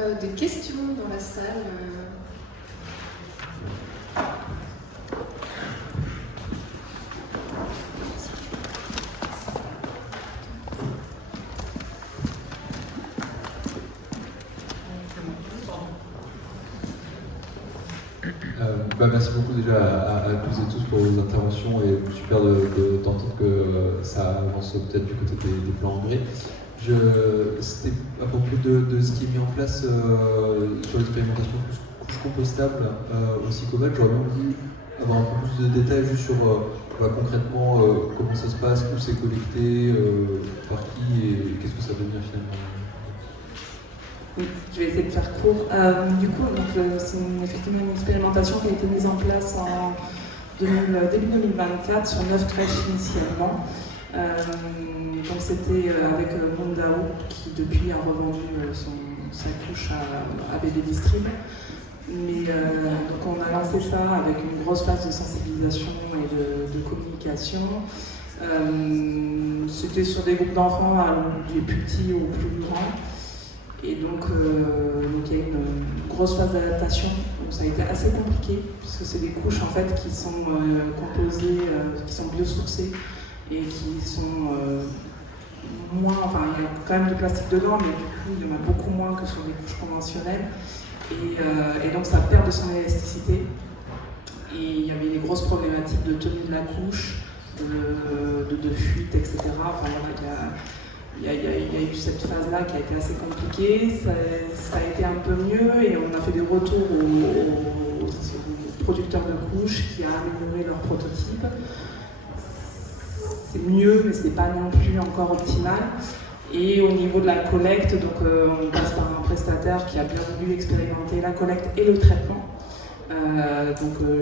Des questions dans la salle Merci beaucoup déjà à tous et tous pour vos interventions et super d'entendre que ça avance peut-être du côté des plans en gris. C'était à propos de ce qui est mis en place sur l'expérimentation couche compostable au Sicoval. J'aurais bien voulu avoir un peu plus de détails juste sur concrètement comment ça se passe, où c'est collecté, par qui et qu'est-ce que ça devient finalement. Oui, je vais essayer de faire court. Du coup, c'est effectivement une expérimentation qui a été mise en place en début 2024 sur 9 crèches initialement. Donc c'était avec Mondao qui depuis a revendu sa couche à BD Distrib. Mais donc on a lancé ça avec une grosse phase de sensibilisation et de communication. C'était sur des groupes d'enfants, des plus petits aux plus grands. Et donc il y a eu une grosse phase d'adaptation, donc ça a été assez compliqué, puisque c'est des couches en fait qui sont composées, qui sont biosourcées et qui sont moins, enfin il y a quand même du plastique dedans, mais du coup il y en a beaucoup moins que sur des couches conventionnelles. Et donc ça perd de son élasticité. Et il y avait des grosses problématiques de tenue de la couche, de fuite, etc. Enfin, il y a eu cette phase-là qui a été assez compliquée, ça a été un peu mieux et on a fait des retours aux producteurs de couches qui a amélioré leur prototype. C'est mieux, mais c'est pas non plus encore optimal. Et au niveau de la collecte, donc on passe par un prestataire qui a bien voulu expérimenter la collecte et le traitement.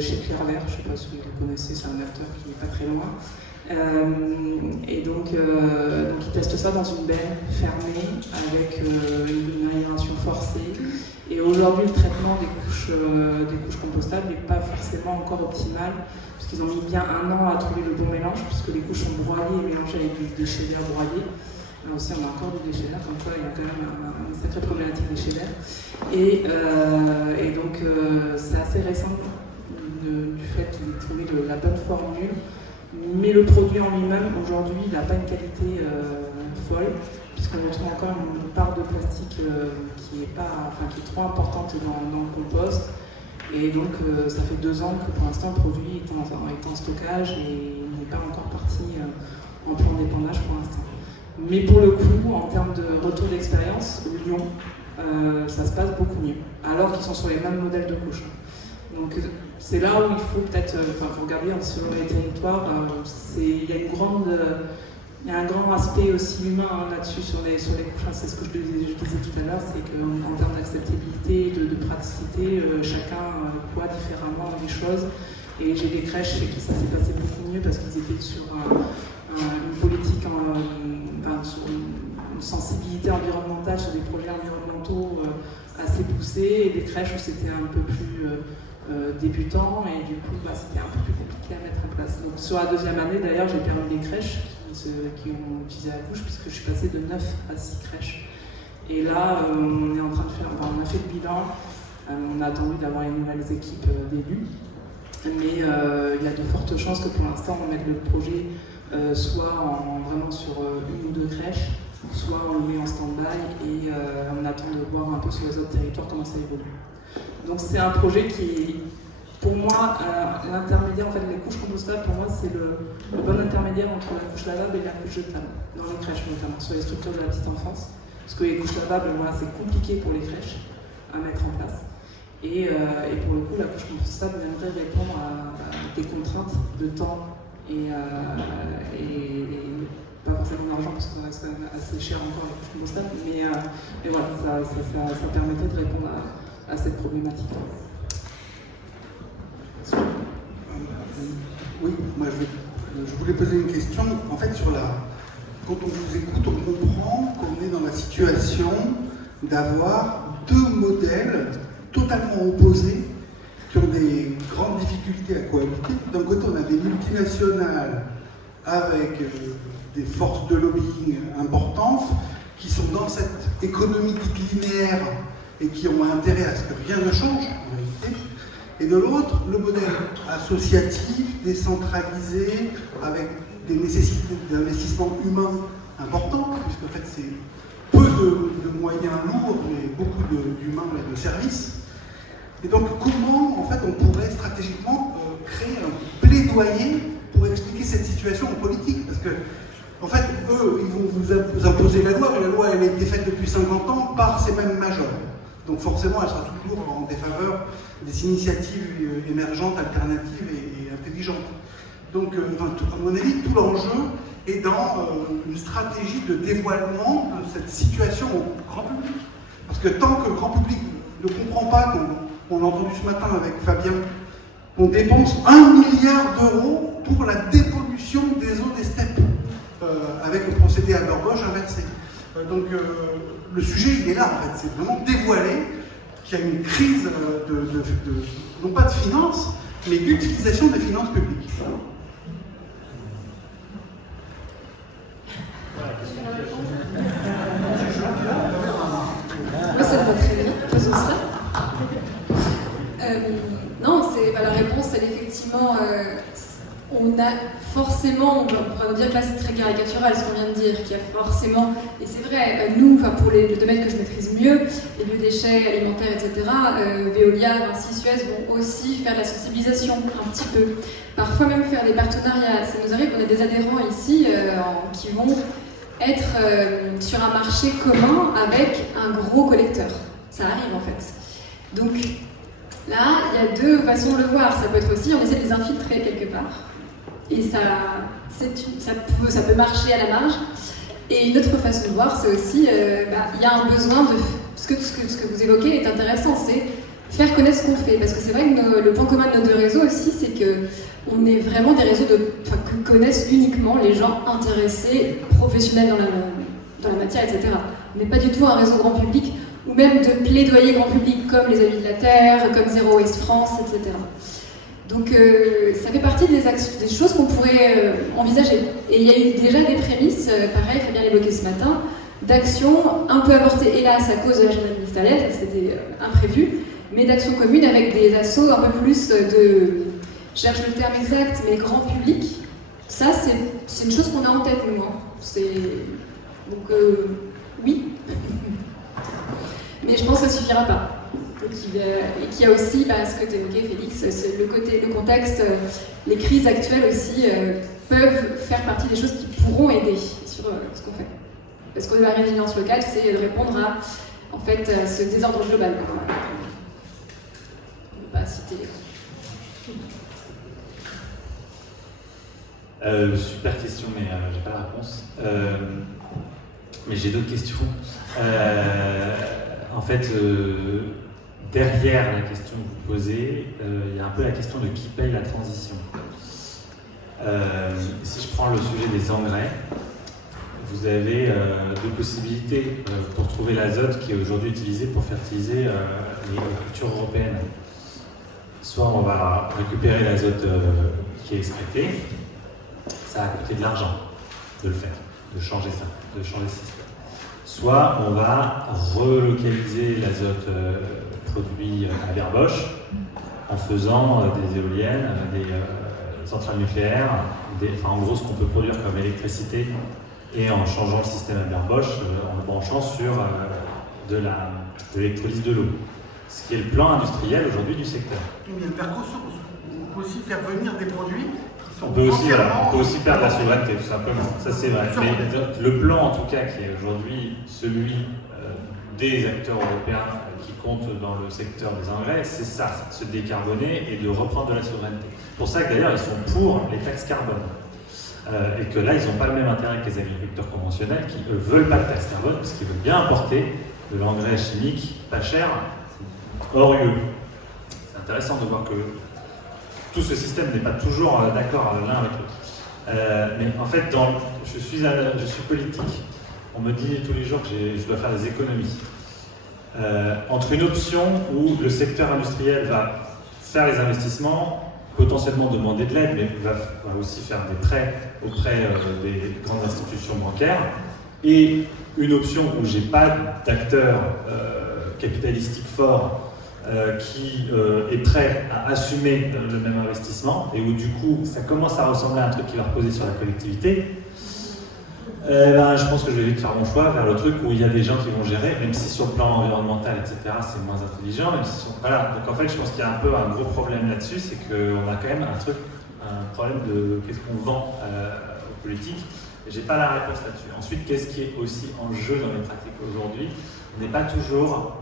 Chez Claire Vert, je ne sais pas si vous le connaissez, c'est un acteur qui n'est pas très loin. Donc ils testent ça dans une benne fermée avec une aération forcée. Et aujourd'hui, le traitement des couches compostables n'est pas forcément encore optimal, puisqu'ils ont mis bien 1 an à trouver le bon mélange, puisque les couches sont broyées et mélangées avec du déchet d'air broyé. Là aussi, on a encore du déchet d'air, comme quoi il y a quand même une sacrée problématique déchet d'air. Et donc, c'est assez récent du fait qu'ils aient trouvé la bonne formule. Mais le produit en lui-même, aujourd'hui, il n'a pas une qualité folle, puisqu'on retrouve encore une part de plastique qui est trop importante dans le compost. Et donc, ça fait 2 ans que pour l'instant, le produit est en stockage et il n'est pas encore parti en plan d'épandage pour l'instant. Mais pour le coup, en termes de retour d'expérience, Lyon, ça se passe beaucoup mieux, alors qu'ils sont sur les mêmes modèles de couches. Donc c'est là où il faut peut-être, faut regarder sur les territoires, il y a un grand aspect aussi humain là-dessus sur les couches. C'est ce que je disais tout à l'heure, c'est qu'en termes d'acceptabilité, de praticité, chacun voit différemment les choses. Et j'ai des crèches chez qui ça s'est passé beaucoup mieux parce qu'ils étaient sur une politique, sur une sensibilité environnementale, sur des projets environnementaux assez poussés, et des crèches où c'était un peu plus débutant, et du coup c'était un peu plus compliqué à mettre en place. Donc sur la 2e année d'ailleurs, j'ai perdu des crèches qui ont utilisé la couche, puisque je suis passée de 9 à 6 crèches. Et là, on est en train de faire, on a fait le bilan, on a attendu d'avoir les nouvelles équipes d'élus, mais il y a de fortes chances que pour l'instant on mette le projet soit vraiment sur 1 ou 2 crèches, soit on le met en stand-by et on attend de voir un peu sur les autres territoires comment ça évolue. Donc c'est un projet qui, pour moi, l'intermédiaire, en fait, les couches compostables, pour moi, c'est le bon intermédiaire entre la couche lavable et la couche jetable, dans les crèches notamment, sur les structures de la petite enfance. Parce que les couches lavables, voilà, c'est compliqué pour les crèches à mettre en place. Et pour le coup, la couche compostable viendrait répondre à des contraintes de temps et pas forcément d'argent, parce que ça reste quand même assez cher encore les couches compostables, mais voilà, ça permettrait de répondre à cette problématique. Oui, moi je voulais poser une question. En fait, quand on vous écoute, on comprend qu'on est dans la situation d'avoir 2 modèles totalement opposés qui ont des grandes difficultés à cohabiter. D'un côté, on a des multinationales avec des forces de lobbying importantes qui sont dans cette économie dite linéaire et qui ont intérêt à ce que rien ne change, en réalité. Et de l'autre, le modèle associatif, décentralisé, avec des nécessités d'investissement humain importants, puisque en fait c'est peu de moyens lourds, mais beaucoup d'humains et de services. Et donc comment en fait on pourrait stratégiquement créer un plaidoyer pour expliquer cette situation en politique? Parce que en fait, eux, ils vont vous imposer la loi, mais la loi elle a été faite depuis 50 ans par ces mêmes majors. Donc forcément, elle sera toujours en défaveur des initiatives émergentes, alternatives et intelligentes. Donc, à mon avis, tout l'enjeu est dans une stratégie de dévoilement de cette situation au grand public. Parce que tant que le grand public ne comprend pas, on l'a entendu ce matin avec Fabien, on dépense 1 milliard d'euros pour la dépollution des eaux des steppes, avec le procédé Haber-Bosch inversé. Donc le sujet il est là en fait, c'est vraiment dévoiler qu'il y a une crise non pas de finances, mais d'utilisation des finances publiques. Moi, ça me va très bien, faisons ça. Non, la réponse, elle est effectivement, on a forcément, on pourrait dire que là c'est très caricatural ce qu'on vient de dire, qu'il y a forcément, et c'est vrai, nous, pour le domaine que je maîtrise mieux, les biodéchets alimentaires, etc., Veolia, Vinci, Suez vont aussi faire de la sensibilisation un petit peu. Parfois même faire des partenariats. Ça nous arrive qu'on ait des adhérents ici qui vont être sur un marché commun avec un gros collecteur. Ça arrive en fait. Donc là, il y a deux façons de le voir. Ça peut être aussi, on essaie de les infiltrer quelque part. Et ça peut marcher à la marge. Et une autre façon de voir, c'est aussi, il y a un besoin de... Ce que vous évoquez est intéressant, c'est faire connaître ce qu'on fait. Parce que c'est vrai que le point commun de nos deux réseaux aussi, c'est qu'on est vraiment des réseaux que connaissent uniquement les gens intéressés, professionnels dans la matière, etc. On n'est pas du tout un réseau grand public, ou même de plaidoyer grand public, comme les Amis de la Terre, comme Zero Waste France, etc. Donc ça fait partie des choses qu'on pourrait envisager. Et il y a eu déjà des prémices, pareil, Fabien l'évoquait ce matin, d'actions un peu avortées, hélas, à cause de l'agenda ministériel, ça c'était imprévu, mais d'actions communes avec des assos un peu plus je cherche le terme exact, mais grand public. Ça, c'est une chose qu'on a en tête, nous. Donc, oui. Mais je pense que ça ne suffira pas. Et qu'il y a aussi, ce que tu évoquais, Félix, le contexte, les crises actuelles aussi peuvent faire partie des choses qui pourront aider sur ce qu'on fait. Parce que la résilience locale, c'est de répondre à ce désordre global. On ne peut pas citer les super question, mais j'ai pas la réponse. Mais j'ai d'autres questions. Derrière la question que vous posez, il y a un peu la question de qui paye la transition. Si je prends le sujet des engrais, vous avez deux possibilités pour trouver l'azote qui est aujourd'hui utilisé pour fertiliser les cultures européennes. Soit on va récupérer l'azote qui est excrété, ça a coûté de l'argent de le faire, de changer ça, de changer le système. Soit on va relocaliser l'azote produit à Haber-Bosch en faisant des éoliennes, des centrales nucléaires, en gros ce qu'on peut produire comme électricité, et en changeant le système Haber-Bosch, en le branchant sur de l'électrolyse de l'eau. Ce qui est le plan industriel aujourd'hui du secteur. Mais le Mercosur, on peut aussi faire venir des produits qui sont on peut aussi perdre la souveraineté, tout simplement. Ça c'est vrai. Mais le plan en tout cas qui est aujourd'hui celui des acteurs européens qui comptent dans le secteur des engrais, c'est ça, c'est de se décarboner et de reprendre de la souveraineté. C'est pour ça que d'ailleurs ils sont pour les taxes carbone. Et que là, ils n'ont pas le même intérêt que les agriculteurs conventionnels qui, eux, veulent pas de taxe carbone parce qu'ils veulent bien importer de l'engrais chimique pas cher, hors UE. C'est intéressant de voir que tout ce système n'est pas toujours d'accord l'un avec l'autre. Mais en fait, je suis politique. On me dit tous les jours que je dois faire des économies. Entre une option où le secteur industriel va faire les investissements, potentiellement demander de l'aide, mais va aussi faire des prêts auprès des grandes institutions bancaires, et une option où j'ai pas d'acteurs capitalistique fort qui est prêt à assumer le même investissement et où du coup ça commence à ressembler à un truc qui va reposer sur la collectivité, je pense que je vais vite faire mon choix vers le truc où il y a des gens qui vont gérer, même si sur le plan environnemental, etc., c'est moins intelligent. Même si voilà. Donc en fait, je pense qu'il y a un peu un gros problème là-dessus, c'est qu'on a quand même un problème de qu'est-ce qu'on vend aux politiques. Et j'ai pas la réponse là-dessus. Ensuite, qu'est-ce qui est aussi en jeu dans les pratiques aujourd'hui? On n'est pas toujours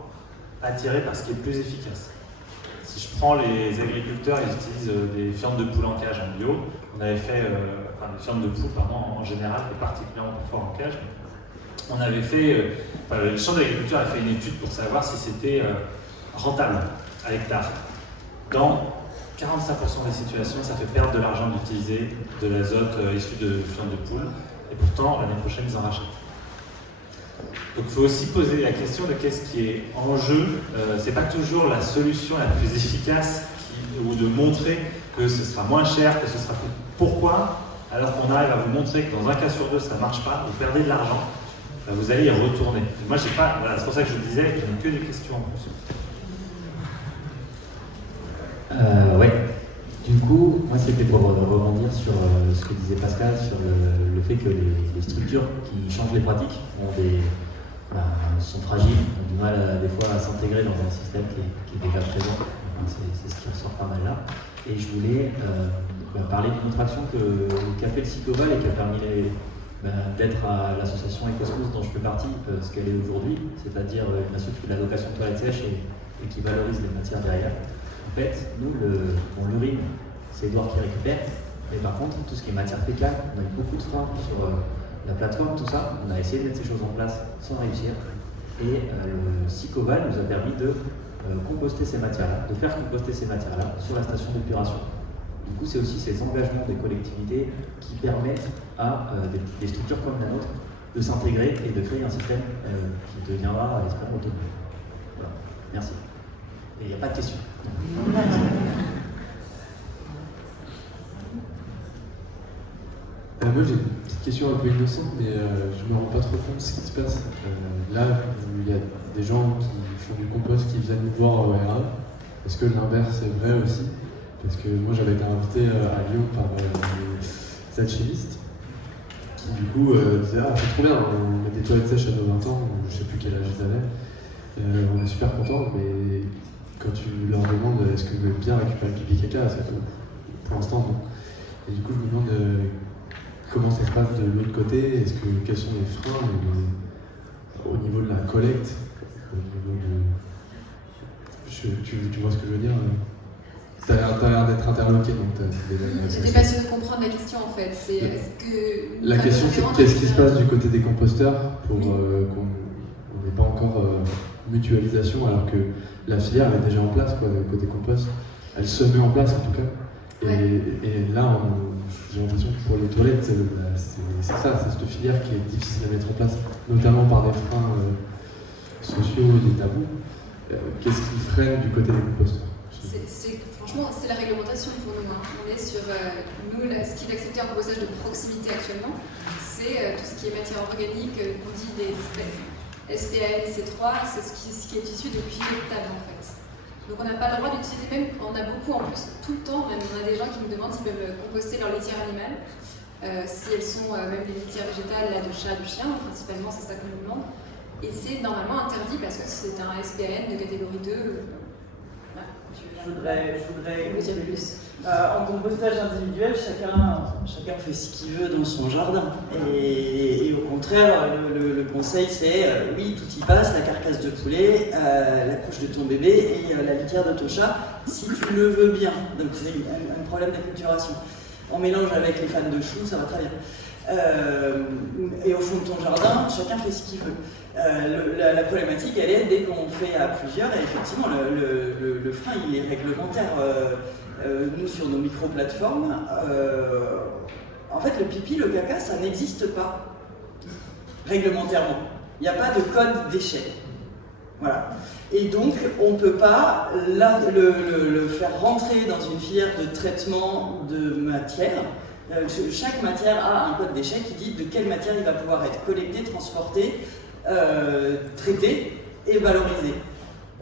attiré par ce qui est plus efficace. Si je prends les agriculteurs, ils utilisent des fientes de poule en cage en bio. On avait fait, des fientes de poule en général, et particulièrement parfois en cage. On avait fait, le champ d'agriculture a fait une étude pour savoir si c'était rentable à l'hectare. Dans 45% des situations, ça fait perdre de l'argent d'utiliser de l'azote issu de fientes de poule. Et pourtant, l'année prochaine, ils en rachètent. Donc il faut aussi poser la question de qu'est-ce qui est en jeu. C'est pas toujours la solution la plus efficace ou de montrer que ce sera moins cher, que ce sera plus. Pourquoi? Alors qu'on arrive à vous montrer que dans un cas sur deux ça ne marche pas, vous perdez de l'argent, vous allez y retourner. Et moi j'ai pas. Voilà, c'est pour ça que je disais que je n'ai que des questions en plus. Ouais. Du coup, moi c'était pour rebondir sur ce que disait Pascal, sur le fait que les structures qui changent les pratiques sont fragiles, ont du mal des fois à s'intégrer dans un système qui est déjà présent. C'est ce qui ressort pas mal là. Et je voulais parler d'une autre action qu'a fait le Sicoval et qui a permis d'être à l'association Ecosmos dont je fais partie, ce qu'elle est aujourd'hui, c'est-à-dire une association qui fait de la location de toilettes sèches et qui valorise les matières derrière. En fait, nous, l'urine, c'est Edouard qui récupère, mais par contre, tout ce qui est matière fécale, on a eu beaucoup de freins sur la plateforme, tout ça. On a essayé de mettre ces choses en place sans réussir. Et le Sicoval nous a permis de composter ces matières-là, de faire composter ces matières-là sur la station d'épuration. Du coup, c'est aussi ces engagements des collectivités qui permettent à des structures comme la nôtre de s'intégrer et de créer un système qui deviendra, espérons, autonome. Voilà, merci. Et il n'y a pas de questions. Moi j'ai une petite question un peu innocente, mais je me rends pas trop compte de ce qui se passe. Là, il y a des gens qui font du compost qui viennent nous voir au RA. Est-ce que l'inverse est vrai aussi? Parce que moi j'avais été invité à Lyon par des alchimistes qui du coup disaient « Ah, c'est trop bien, on met des toilettes sèches à nos 20 ans, ou je sais plus quel âge ils avaient. On est super contents, mais quand tu leur demandes est-ce que vous voulez bien récupérer le pipi caca, c'est tout. Pour l'instant non. Et du coup je me demande comment ça se passe de l'autre côté, quels sont les freins au niveau de la collecte, au niveau de... Tu vois ce que je veux dire? T'as l'air d'être interloqué, donc J'étais pas sûre de comprendre la question en fait. La question c'est qu'est-ce qui se passe du côté des composteurs pour qu'on n'ait pas encore mutualisation alors que la filière elle est déjà en place quoi, côté compost. Elle se met en place en tout cas. Et là, j'ai l'impression que pour les toilettes, c'est ça, c'est cette filière qui est difficile à mettre en place, notamment par des freins sociaux, des tabous. Qu'est-ce qui freine du côté des composteurs? Franchement, c'est la réglementation pour nous. On est sur ce qui est accepté en compostage de proximité actuellement, c'est tout ce qui est matière organique, on dit des SPAN, C3, c'est ce qui est issu depuis l'hectare en fait. Donc on n'a pas le droit d'utiliser, même on a beaucoup en plus tout le temps, même on a des gens qui nous demandent s'ils peuvent composter leur litière animale, si elles sont même les litières végétales là, de chat, de chien, principalement c'est ça qu'on nous demande. Et c'est normalement interdit parce que c'est un SPAN de catégorie 2. Je voudrais vous dire plus. En compostage individuel, chacun fait ce qu'il veut dans son jardin. Et au contraire, le conseil c'est oui, tout y passe, la carcasse de poulet, la couche de ton bébé et la litière de ton chat, si tu le veux bien. Donc c'est un problème d'acculturation. On mélange avec les fans de choux, ça va très bien. Et au fond de ton jardin, chacun fait ce qu'il veut. La problématique, elle est dès qu'on fait à plusieurs, et effectivement, le frein, il est réglementaire. Nous, sur nos micro-plateformes, en fait, le pipi, le caca, ça n'existe pas réglementairement. Il n'y a pas de code déchets. Voilà. Et donc, on ne peut pas le faire rentrer dans une filière de traitement de matière. Chaque matière a un code déchet qui dit de quelle matière il va pouvoir être collecté, transporté, traité et valorisé.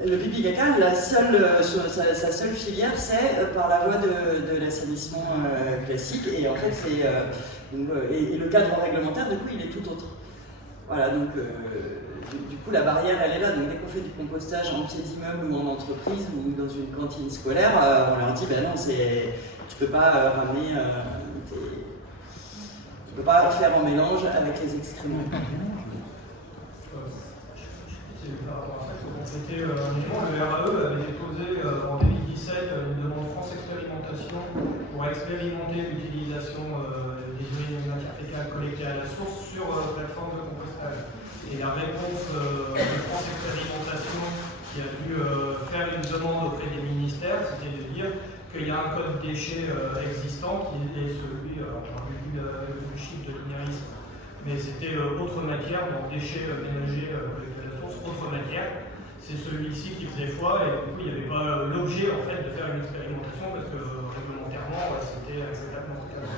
Le pipi caca, sa seule filière, c'est par la voie de l'assainissement classique, et en fait, et le cadre réglementaire, du coup, il est tout autre. Voilà, donc du coup, la barrière, elle est là. Donc dès qu'on fait du compostage en pied d'immeuble ou en entreprise ou dans une cantine scolaire, on leur dit, ben non, tu peux pas ramener, tu peux pas faire un mélange avec les excréments. C'était le RAE avait déposé en 2017 une demande France Expérimentation pour expérimenter l'utilisation des urines de matière fécale collectées à la source sur plateforme de compostage. Et la réponse de France Expérimentation, qui a dû faire une demande auprès des ministères, c'était de dire qu'il y a un code déchets existant qui est celui du chiffre de l'INERIS, mais c'était autre matière, donc déchets ménagers collectés à la source, autre matière. C'est celui-ci qui faisait foi, et du coup il n'y avait pas l'objet en fait de faire une expérimentation parce que réglementairement c'était exactement ce cas.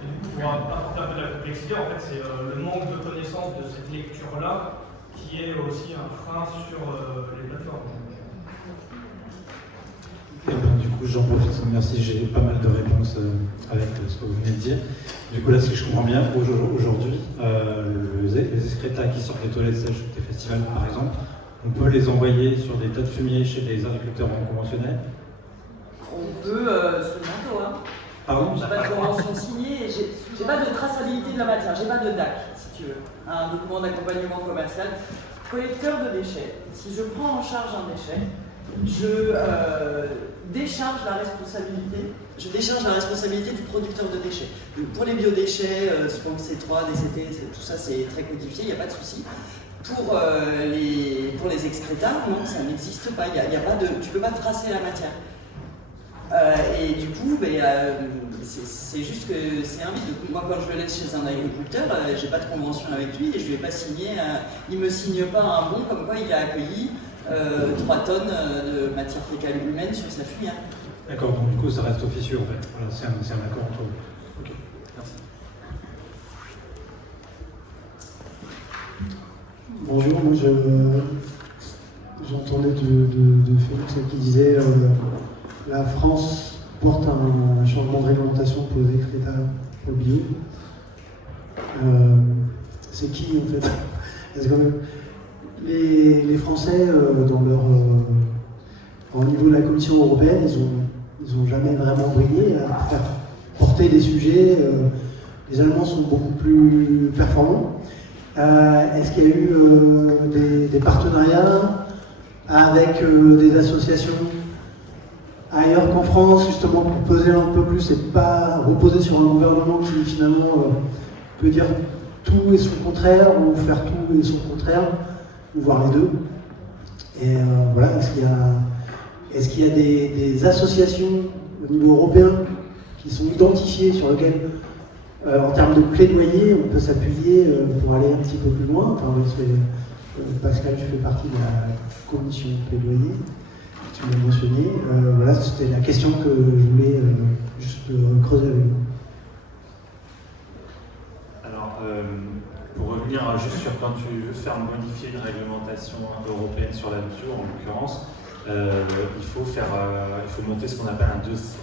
Et du coup, pour apporter un peu de la complexité, en fait c'est le manque de connaissance de cette lecture-là qui est aussi un frein sur les plateformes. Et bien, du coup, j'en profite, merci, j'ai pas mal de réponses avec ce que vous venez de dire. Du coup, là, si je comprends bien, aujourd'hui, les excrétas qui sortent des toilettes sèches des festivals, par exemple, on peut les envoyer sur des tas de fumier chez les agriculteurs non conventionnels. On peut, sous le manteau, hein. Pardon ? J'ai pas de convention signée, j'ai pas de traçabilité de la matière, j'ai pas de DAC, si tu veux, un document d'accompagnement commercial. Collecteur de déchets, si je prends en charge un déchet, je décharge la responsabilité du producteur de déchets. Donc pour les biodéchets, Spank C3, DCT, tout ça c'est très codifié, il n'y a pas de souci. Pour les excrétas, non, ça n'existe pas, y a pas tu ne peux pas tracer la matière. Et du coup, c'est juste que c'est un vide. Moi, quand je le laisse chez un agriculteur, j'ai pas de convention avec lui et je lui ai pas signé, il me signe pas un bon comme quoi il a accueilli 3 tonnes de matière fécale humaine sur sa fumière. D'accord, donc du coup ça reste officieux en fait. Voilà, c'est un accord entre vous. Ok, merci. Bonjour, moi j'entendais de Félix qui disait la France porte un changement de réglementation pour les excrétas pour le bio. C'est qui en fait? Parce que les Français, au niveau de la Commission européenne, ils ont jamais vraiment brillé à faire porter des sujets. Les Allemands sont beaucoup plus performants. Est-ce qu'il y a eu des partenariats avec des associations ailleurs qu'en France, justement pour peser un peu plus et pas reposer sur un gouvernement qui finalement peut dire tout et son contraire, ou faire tout et son contraire, ou voir les deux? Et voilà, est-ce qu'il y a des associations au niveau européen qui sont identifiées, sur lesquelles en termes de plaidoyer, on peut s'appuyer pour aller un petit peu plus loin? Enfin, Pascal, tu fais partie de la commission plaidoyer, tu l'as mentionné. Voilà, c'était la question que je voulais juste creuser avec vous. Alors, pour revenir juste sur quand tu veux faire modifier une réglementation européenne sur la bio, en l'occurrence, il faut monter ce qu'on appelle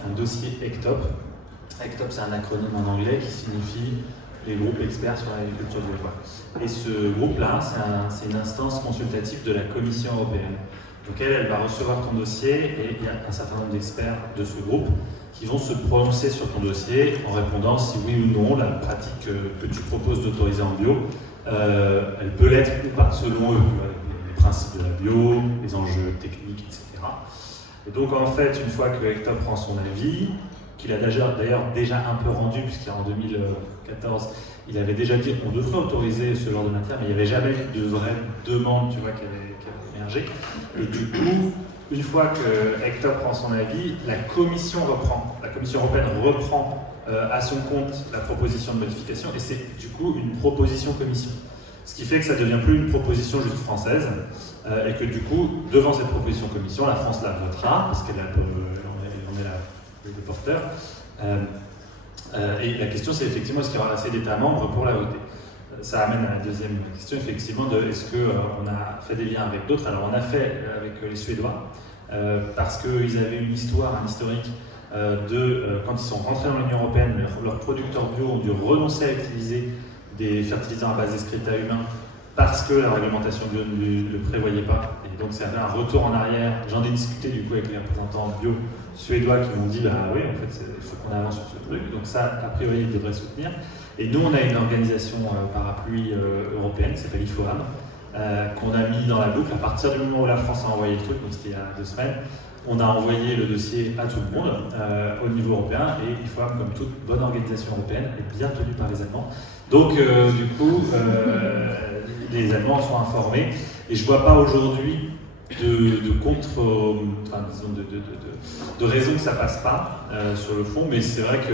un dossier ECTOP. ECTOP, c'est un acronyme en anglais qui signifie les groupes experts sur l'agriculture biologique. Et ce groupe-là, c'est une instance consultative de la Commission européenne. Donc elle va recevoir ton dossier et il y a un certain nombre d'experts de ce groupe qui vont se prononcer sur ton dossier en répondant si oui ou non la pratique que tu proposes d'autoriser en bio, elle peut l'être ou pas, selon eux, les principes de la bio, les enjeux techniques, etc. Et donc en fait, une fois que ECTOP prend son avis, qu'il a d'ailleurs déjà un peu rendu, puisqu'en 2014, il avait déjà dit qu'on devrait autoriser ce genre de matière, mais il n'y avait jamais eu de vraie demande, tu vois, qui avait émergé. Et du coup, une fois que ECTOP prend son avis, la Commission européenne reprend à son compte la proposition de modification, et c'est du coup une proposition Commission. Ce qui fait que ça ne devient plus une proposition juste française, et que du coup, devant cette proposition Commission, la France la votera, parce qu'elle est le porteur. Et la question, c'est effectivement est-ce qu'il y aura assez d'États membres pour la voter. ça amène à la deuxième question, effectivement, de est-ce qu'on a fait des liens avec d'autres. Alors on a fait avec les Suédois, parce qu'ils avaient une histoire, un historique quand ils sont rentrés dans l'Union Européenne, leurs producteurs bio ont dû renoncer à utiliser des fertilisants à base d'excréta humains parce que la réglementation bio ne le prévoyait pas. Et donc ça avait un retour en arrière. J'en ai discuté du coup avec les représentants bio suédois qui m'ont dit bah oui, en fait il faut qu'on avance sur ce truc. Donc ça, a priori, ils devraient soutenir. Et nous, on a une organisation parapluie européenne qui s'appelle IFOAM, qu'on a mis dans la boucle à partir du moment où la France a envoyé le truc, donc c'était il y a 2 semaines. On a envoyé le dossier à tout le monde au niveau européen et IFOAM, comme toute bonne organisation européenne, est bien tenue par les Allemands. Donc du coup, les Allemands sont informés et je ne vois pas aujourd'hui de raison que ça ne passe pas sur le fond, mais c'est vrai que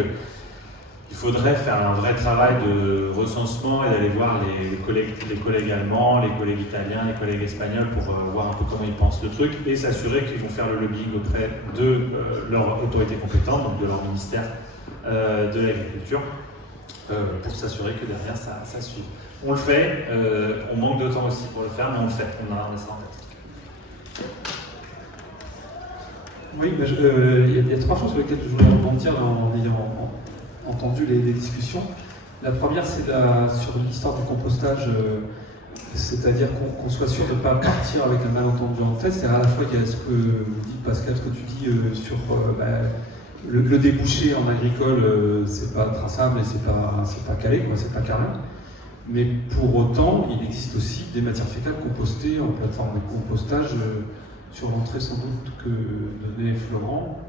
il faudrait faire un vrai travail de recensement et d'aller voir les collègues allemands, les collègues italiens, les collègues espagnols pour voir un peu comment ils pensent le truc et s'assurer qu'ils vont faire le lobbying auprès de leur autorité compétente, donc de leur ministère de l'Agriculture, pour s'assurer que derrière ça suit. On le fait, on manque de temps aussi pour le faire, mais on le fait, on a ça en tête. Oui, il y a 3 choses sur lesquelles je voulais rebondir en ayant entendu les discussions. La première, c'est sur l'histoire du compostage, c'est-à-dire qu'on soit sûr de ne pas partir avec un malentendu en tête. C'est-à-dire à la fois, il y a ce que vous dites, Pascal, ce que tu dis sur le débouché en agricole, c'est pas traçable et c'est pas calé, c'est pas carré. Mais pour autant, il existe aussi des matières fécales compostées en plateforme de compostage sur l'entrée sans doute que donnait Florent.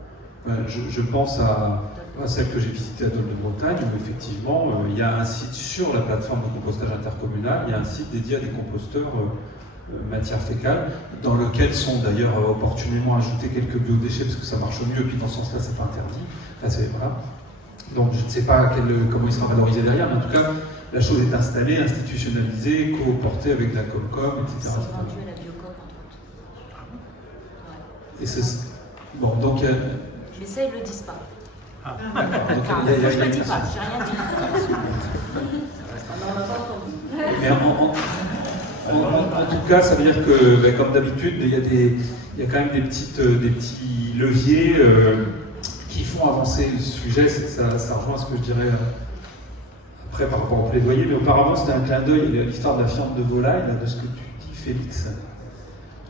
Je pense à celle que j'ai visitée à Dole de Bretagne, où effectivement, il y a un site sur la plateforme de compostage intercommunal, il y a un site dédié à des composteurs matières fécales, dans lequel sont d'ailleurs opportunément ajoutés quelques biodéchets, parce que ça marche mieux, et puis dans ce sens-là, c'est pas interdit. Voilà. Donc je ne sais pas comment il sera valorisé derrière, mais en tout cas, la chose est installée, institutionnalisée, coportée avec la Comcom, etc. C'est vendu à la Biocop, en fait. Et bon, donc... Mais ça, ils ne le disent pas. Ah, d'accord. Je ne le dis pas, j'ai rien dit. On n'a pas entendu. Mais en tout cas, ça veut dire que, comme d'habitude, il y a quand même des petits leviers qui font avancer le sujet. Ça rejoint ce que je dirais après par rapport au plaidoyer. Mais auparavant, c'était un clin d'œil à l'histoire de la fiente de volaille, de ce que tu dis, Félix.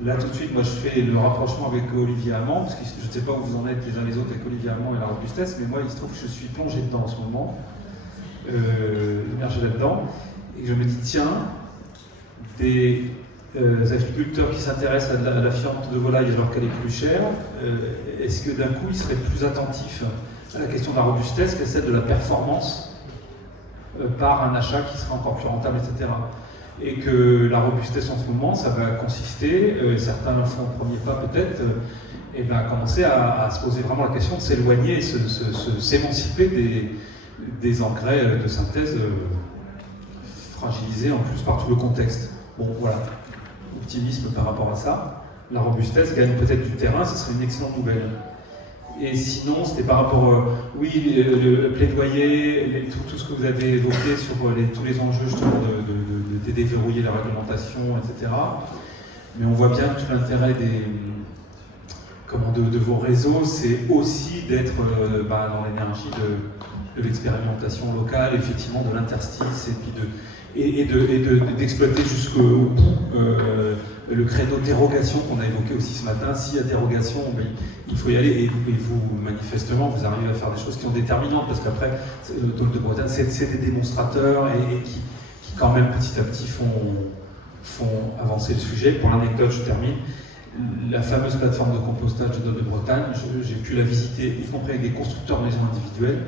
Là, tout de suite, moi, je fais le rapprochement avec Olivier Hamon, parce que je ne sais pas où vous en êtes les uns les autres avec Olivier Hamon et la robustesse, mais moi, il se trouve que je suis plongé dedans en ce moment, immergé là-dedans, et je me dis, tiens, des agriculteurs qui s'intéressent à la fiente de volaille alors qu'elle est plus chère, est-ce que d'un coup, ils seraient plus attentifs à la question de la robustesse qu'à celle de la performance par un achat qui sera encore plus rentable, etc. Et que la robustesse en ce moment, ça va consister, certains le font au premier pas peut-être, à commencer à se poser vraiment la question de s'éloigner et s'émanciper des engrais de synthèse fragilisés en plus par tout le contexte. Bon, voilà, optimisme par rapport à ça. La robustesse gagne peut-être du terrain, ce serait une excellente nouvelle. Et sinon, c'était par rapport, le plaidoyer, tout ce que vous avez évoqué sur tous les enjeux justement de déverrouiller la réglementation, etc. Mais on voit bien tout l'intérêt de vos réseaux, c'est aussi d'être dans l'énergie de l'expérimentation locale, effectivement de l'interstice, et puis d'exploiter jusqu'au bout le créneau dérogation qu'on a évoqué aussi ce matin. S'il y a dérogation, il faut y aller, et vous, manifestement, vous arrivez à faire des choses qui sont déterminantes, parce qu'après, Dole de Bretagne, c'est des démonstrateurs et qui quand même petit à petit font avancer le sujet. Pour l'anecdote, je termine. La fameuse plateforme de compostage de Dole de Bretagne, j'ai pu la visiter, y compris avec des constructeurs de maisons individuelles,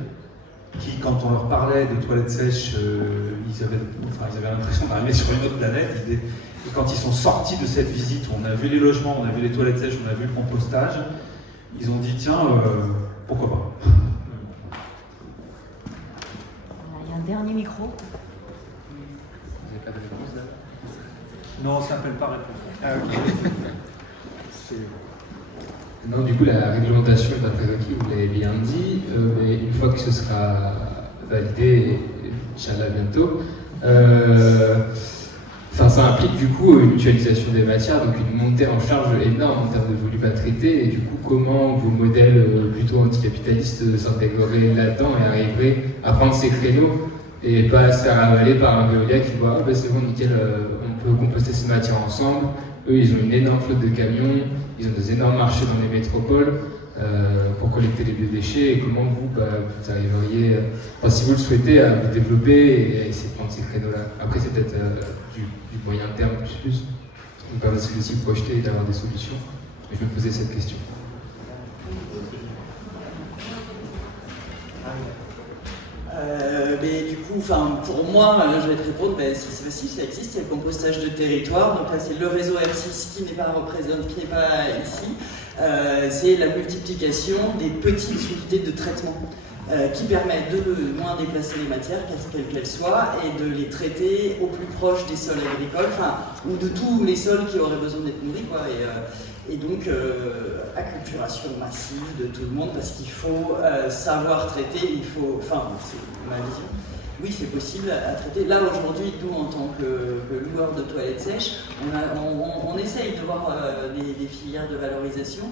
qui, quand on leur parlait de toilettes sèches, ils avaient l'impression d'arriver sur une autre planète. Et quand ils sont sortis de cette visite, où on a vu les logements, on a vu les toilettes sèches, on a vu le compostage, ils ont dit, tiens, pourquoi pas. Il y a un dernier micro. Vous n'avez pas de réponse là? Non, ça s'appelle pas réponse. Ah, ok. Non, du coup, la réglementation est un prérequis, vous l'avez bien dit, mais une fois que ce sera validé, Inch'Allah bientôt, Enfin, ça implique du coup une mutualisation des matières, donc une montée en charge énorme en termes de volume à traiter. Et du coup, comment vos modèles plutôt anticapitalistes s'intégreraient là-dedans et arriveraient à prendre ces créneaux et pas à se faire avaler par un Veolia qui voit ah, bah, c'est bon, nickel, on peut composter ces matières ensemble. Eux, ils ont une énorme flotte de camions, ils ont des énormes marchés dans les métropoles pour collecter les biodéchets. Et comment vous, vous arriveriez, si vous le souhaitez, à vous développer et à essayer de prendre ces créneaux-là. Après, c'est peut-être du moyen terme plus. On peut aussi projeter et d'avoir des solutions. Mais je me posais cette question. Mais du coup, pour moi, je vais te répondre, c'est facile, ça existe, il y a le compostage de territoire, donc là c'est le réseau R6 qui n'est pas représenté, qui n'est pas ici, c'est la multiplication des petites unités de traitement qui permettent de moins déplacer les matières, quelles qu'elles soient, et de les traiter au plus proche des sols agricoles, ou de tous les sols qui auraient besoin d'être nourris, quoi. Et donc, acculturation massive de tout le monde, parce qu'il faut savoir traiter, il faut... c'est ma vision. Oui, c'est possible à traiter. Là, aujourd'hui, nous, en tant que loueurs de toilettes sèches, on essaye de voir des filières de valorisation.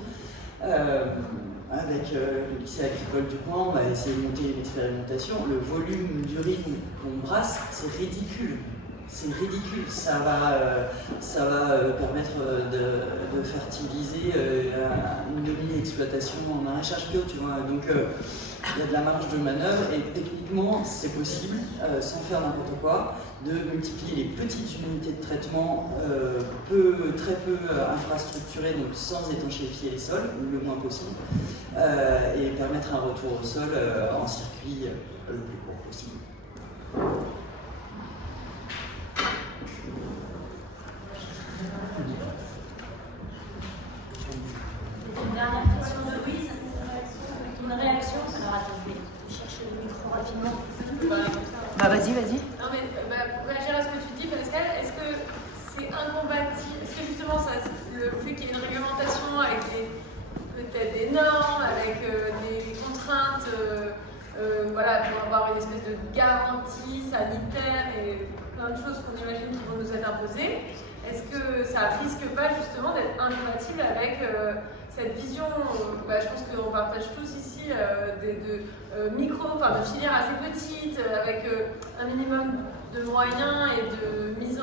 Avec le lycée agricole du coin, on va essayer de monter une expérimentation. Le volume d'urine qu'on brasse, c'est ridicule. C'est ridicule. Ça va permettre de fertiliser une demi-exploitation en maraîchage bio, tu vois. Donc, il y a de la marge de manœuvre et techniquement, c'est possible, sans faire n'importe quoi, de multiplier les petites unités de traitement très peu infrastructurées, donc sans étanchéifier les sols, le moins possible, et permettre un retour au sol en circuit le plus court possible. Une dernière question de Louise. Une réaction? Alors attends, je vais chercher le micro rapidement. Vas-y. Non mais pour réagir à ce que tu dis, Pascal, est-ce que c'est incompatible? Est-ce que justement le fait qu'il y ait une réglementation avec peut-être des normes, avec des contraintes, pour avoir une espèce de garantie sanitaire et plein de choses qu'on imagine qui vont nous être imposées, est-ce que ça risque pas justement d'être incompatible avec cette vision, je pense qu'on partage tous ici, de filières assez petites, avec un minimum de moyens et de mise en...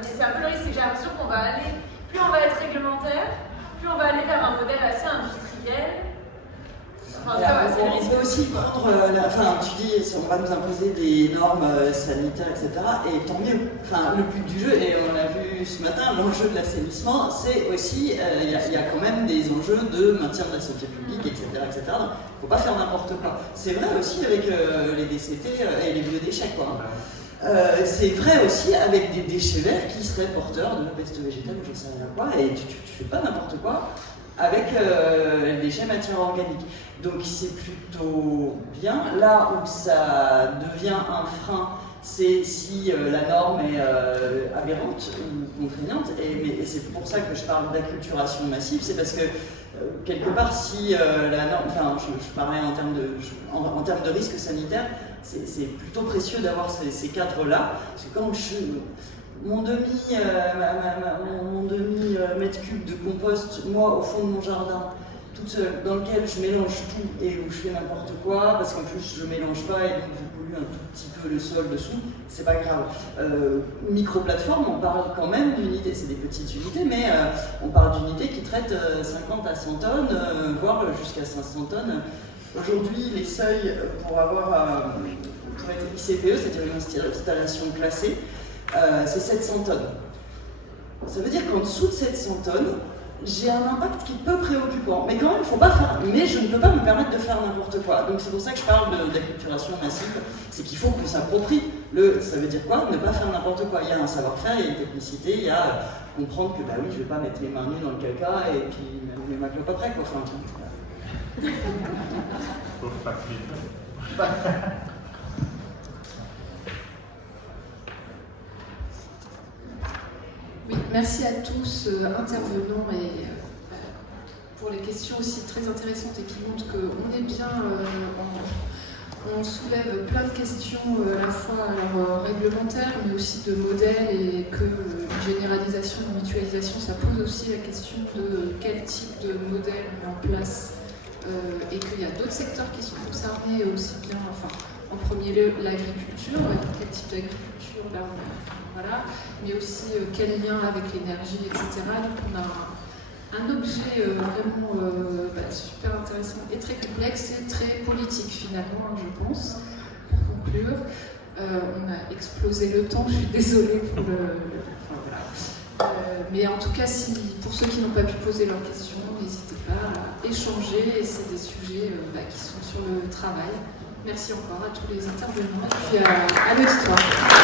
c'est un peu le risque, c'est que j'ai l'impression qu'on va aller, plus on va être réglementaire, plus on va aller vers un modèle assez industriel. On peut aussi prendre, tu dis, on va nous imposer des normes sanitaires, etc. Et tant mieux. Le but du jeu, et on l'a vu ce matin, l'enjeu de l'assainissement, c'est aussi, il y a quand même des enjeux de maintien de la santé publique, etc. Donc, il ne faut pas faire n'importe quoi. C'est vrai aussi avec les DCT et les biodéchets, quoi. C'est vrai aussi avec des déchets verts qui seraient porteurs de peste végétale ou je ne sais rien quoi, et tu fais pas n'importe quoi avec les déchets matières organiques. Donc c'est plutôt bien. Là où ça devient un frein, c'est si la norme est aberrante ou contraignante, et c'est pour ça que je parle d'acculturation massive, c'est parce que quelque part si la norme, je parlais en termes de risque sanitaire, c'est plutôt précieux d'avoir ces cadres-là, parce que quand mon demi mètre cube de compost, moi, au fond de mon jardin, toute seule, dans lequel je mélange tout et où je fais n'importe quoi, parce qu'en plus je mélange pas et donc je pollue un tout petit peu le sol dessous, c'est pas grave. Micro-plateforme, on parle quand même d'unités, c'est des petites unités, mais on parle d'unités qui traitent 50 à 100 tonnes, voire jusqu'à 500 tonnes. Aujourd'hui, les seuils pour être ICPE, c'est-à-dire une installation classée, c'est 700 tonnes. Ça veut dire qu'en dessous de 700 tonnes, j'ai un impact qui est peu préoccupant. Mais quand même, il ne faut pas faire. Mais je ne peux pas me permettre de faire n'importe quoi. Donc c'est pour ça que je parle d'acculturation massive. C'est qu'il faut qu'on s'approprie. Ça veut dire quoi? Ne pas faire n'importe quoi. Il y a un savoir-faire, il y a une technicité, il y a comprendre que je ne vais pas mettre les mains nues dans le caca et puis mes ma clope après, quoi. Faut pas Oui, merci à tous intervenants et pour les questions aussi très intéressantes et qui montrent qu'on est bien On soulève plein de questions à la fois réglementaires, mais aussi de modèles, et que une généralisation, une mutualisation, ça pose aussi la question de quel type de modèle on met en place, et qu'il y a d'autres secteurs qui sont concernés aussi bien, enfin, en premier lieu l'agriculture, quel type d'agriculture là, voilà, mais aussi quel lien avec l'énergie, etc. Donc on a un objet vraiment super intéressant et très complexe et très politique finalement, je pense, pour conclure. On a explosé le temps, je suis désolée pour enfin, voilà. Mais en tout cas, pour ceux qui n'ont pas pu poser leurs questions, n'hésitez pas à échanger, et c'est des sujets qui sont sur le travail. Merci encore à tous les intervenants et puis à l'auditoire.